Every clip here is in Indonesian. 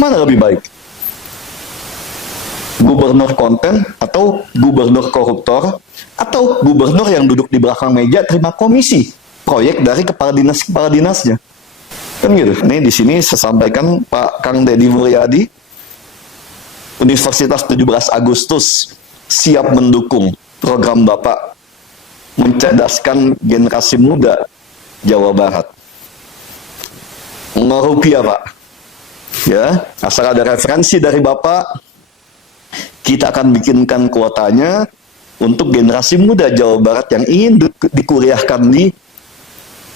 Mana lebih baik? Gubernur konten atau gubernur koruptor atau gubernur yang duduk di belakang meja terima komisi proyek dari kepala dinasnya? Kan gitu. Ini di sini saya sampaikan Pak Kang Deddy Mulyadi, Universitas 17 Agustus siap mendukung program Bapak mencerdaskan generasi muda Jawa Barat. Rupiah Pak. Ya, asal ada referensi dari Bapak, kita akan bikinkan kuotanya untuk generasi muda Jawa Barat yang ingin dikuliahkan di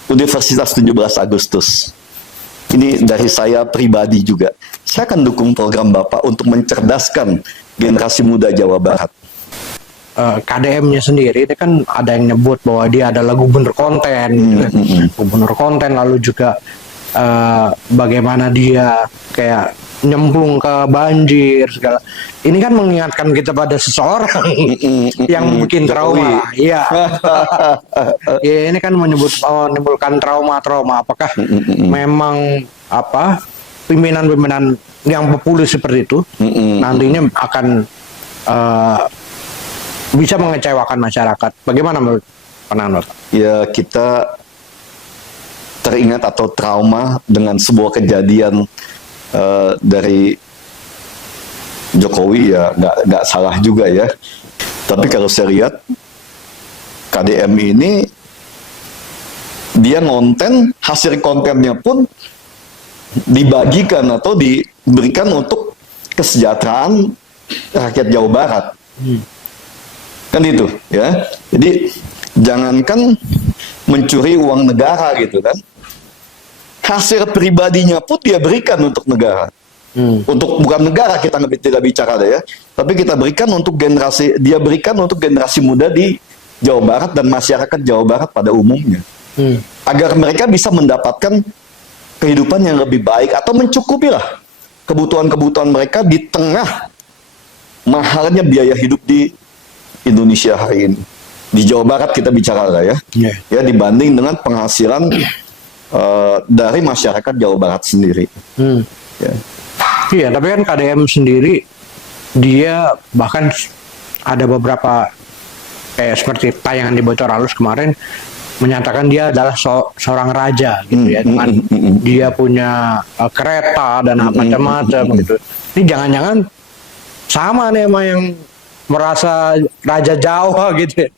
Universitas 17 Agustus. Ini dari saya pribadi juga. Saya akan dukung program Bapak untuk mencerdaskan generasi muda Jawa Barat. KDM-nya sendiri itu kan ada yang nyebut bahwa dia adalah gubernur konten, gubernur konten, lalu juga bagaimana dia kayak nyemplung ke banjir segala. Ini kan mengingatkan kita pada seseorang yang bikin trauma. Iya. Ya, ini kan menimbulkan trauma. Apakah memang pimpinan-pimpinan yang populis seperti itu nantinya akan bisa mengecewakan masyarakat? Bagaimana menurut Pak? Ya, kita teringat atau trauma dengan sebuah kejadian dari Jokowi, ya nggak salah juga ya. Tapi kalau saya lihat KDM ini dia ngonten, hasil kontennya pun dibagikan atau diberikan untuk kesejahteraan rakyat Jawa Barat. Kan itu ya. Jadi jangankan mencuri uang negara gitu kan, hasil pribadinya pun dia berikan untuk negara. Untuk bukan negara, kita tidak bicara deh ya, tapi kita berikan untuk dia berikan untuk generasi muda di Jawa Barat dan masyarakat Jawa Barat pada umumnya, agar mereka bisa mendapatkan kehidupan yang lebih baik atau mencukupi lah kebutuhan-kebutuhan mereka di tengah mahalnya biaya hidup di Indonesia hari ini. Di Jawa Barat kita bicara lah ya, ya dibanding dengan penghasilan dari masyarakat Jawa Barat sendiri. Iya, tapi kan KDM sendiri dia bahkan ada beberapa kayak seperti tayangan di Bocor Halus kemarin menyatakan dia adalah seorang raja gitu ya, dengan dia punya kereta dan macam-macam gitu. Ini jangan-jangan sama nih sama yang merasa Raja Jawa gitu ya.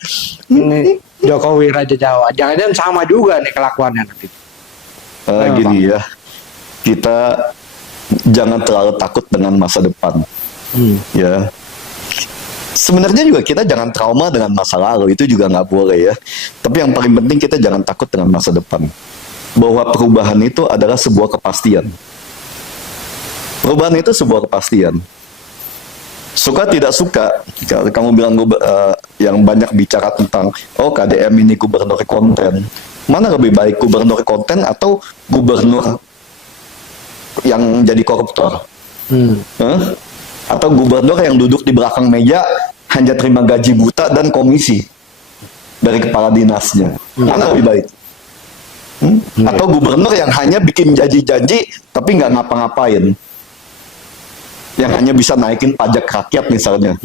Ini Jokowi Raja Jawa, jangan-jangan sama juga nih kelakuannya nanti. Gini ya, kita jangan terlalu takut dengan masa depan. Ya, sebenarnya juga kita jangan trauma dengan masa lalu, itu juga nggak boleh ya. Tapi yang paling penting kita jangan takut dengan masa depan, bahwa perubahan itu adalah sebuah kepastian. Perubahan itu sebuah kepastian. Suka tidak suka, kalau kamu bilang yang banyak bicara tentang KDM ini gubernur konten, mana lebih baik, gubernur konten atau gubernur yang jadi koruptor? Atau gubernur yang duduk di belakang meja hanya terima gaji buta dan komisi dari kepala dinasnya? Mana lebih baik? Atau gubernur yang hanya bikin janji-janji tapi nggak ngapa-ngapain, yang hanya bisa naikin pajak rakyat misalnya?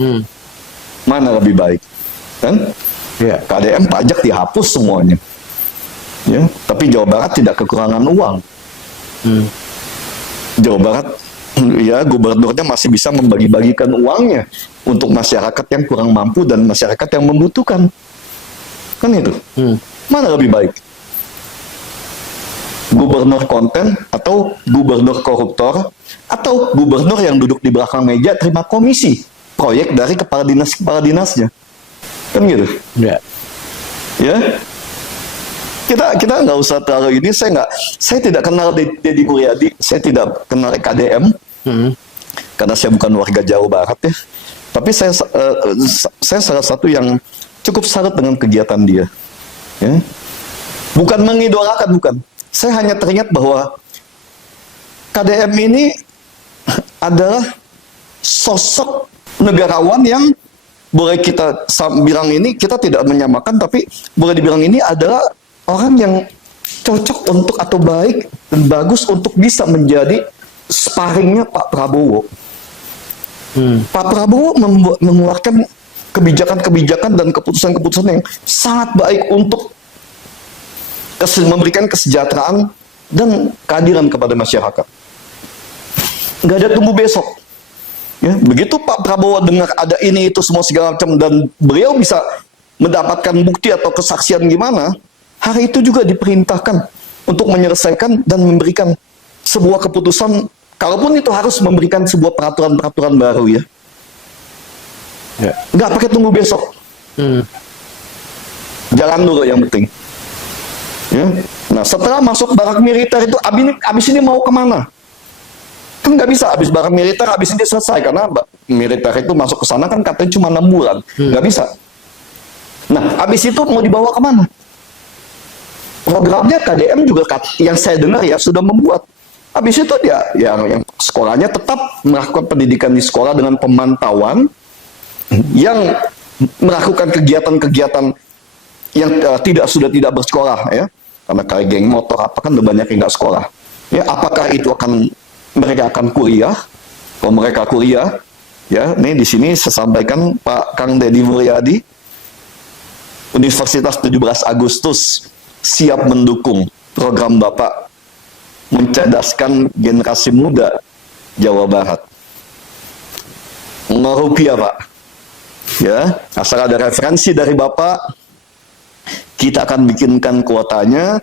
Mana lebih baik? Kan? KDM pajak dihapus semuanya, ya. Tapi Jawa Barat tidak kekurangan uang. Jawa Barat, ya, gubernurnya masih bisa membagi-bagikan uangnya untuk masyarakat yang kurang mampu dan masyarakat yang membutuhkan. Kan itu. Mana lebih baik? Gubernur konten atau gubernur koruptor atau gubernur yang duduk di belakang meja terima komisi proyek dari kepala dinasnya? Kan gitu. Ya. Kita nggak usah terlalu ini. Saya tidak kenal Deddy Mulyadi, saya tidak kenal KDM, karena saya bukan warga Jawa Barat ya. Tapi saya salah satu yang cukup salut dengan kegiatan dia. Ya. Bukan mengidolakan, bukan. Saya hanya teringat bahwa KDM ini adalah sosok negarawan yang boleh kita bilang ini, kita tidak menyamakan, tapi boleh dibilang ini adalah orang yang cocok untuk atau baik dan bagus untuk bisa menjadi sparringnya Pak Prabowo. Hmm. Pak Prabowo mengeluarkan kebijakan-kebijakan dan keputusan-keputusan yang sangat baik untuk memberikan kesejahteraan dan keadilan kepada masyarakat. Nggak ada tunggu besok. Ya, begitu Pak Prabowo dengar ada ini itu semua segala macam dan beliau bisa mendapatkan bukti atau kesaksian gimana, hari itu juga diperintahkan untuk menyelesaikan dan memberikan sebuah keputusan, kalaupun itu harus memberikan sebuah peraturan-peraturan baru ya. Ya. Nggak pakai tunggu besok. Jalan dulu yang penting. Ya. Nah setelah masuk barak militer itu, abis ini mau kemana? Kan nggak bisa, abis barak militer, abis ini selesai. Karena militer itu masuk ke sana kan katanya cuma 6 bulan. Nggak bisa. Nah abis itu mau dibawa kemana? Programnya KDM juga yang saya dengar ya sudah membuat. Habis itu dia yang sekolahnya tetap melakukan pendidikan di sekolah dengan pemantauan, yang melakukan kegiatan-kegiatan yang sudah tidak bersekolah ya, karena kayak geng motor apa kan udah banyak yang nggak sekolah. Ya apakah itu mereka akan kuliah? Kalau mereka kuliah, ya nih di sini saya sampaikan Pak Kang Deddy Mulyadi, Universitas 17 Agustus siap mendukung program Bapak mencerdaskan generasi muda Jawa Barat. Rupiah Pak. Ya, asal ada referensi dari Bapak, kita akan bikinkan kuotanya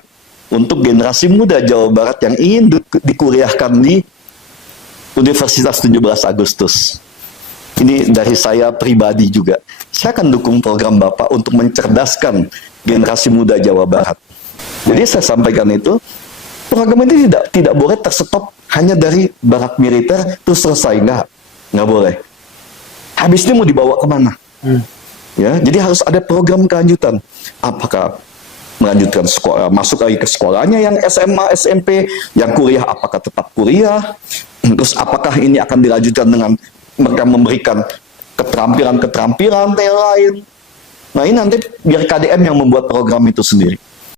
untuk generasi muda Jawa Barat yang ingin dikuliahkan di Universitas 17 Agustus. Ini dari saya pribadi juga. Saya akan dukung program Bapak untuk mencerdaskan generasi muda Jawa Barat. Jadi saya sampaikan itu, program ini tidak boleh terstop hanya dari barak militer terus selesai, nggak boleh. Habis ini mau dibawa kemana? Ya, jadi harus ada program kelanjutan. Apakah melanjutkan sekolah, masuk lagi ke sekolahnya yang SMA, SMP, yang kuliah apakah tetap kuliah? Terus apakah ini akan dilanjutkan dengan mereka memberikan keterampilan yang lain? Nah ini nanti biar KDM yang membuat program itu sendiri.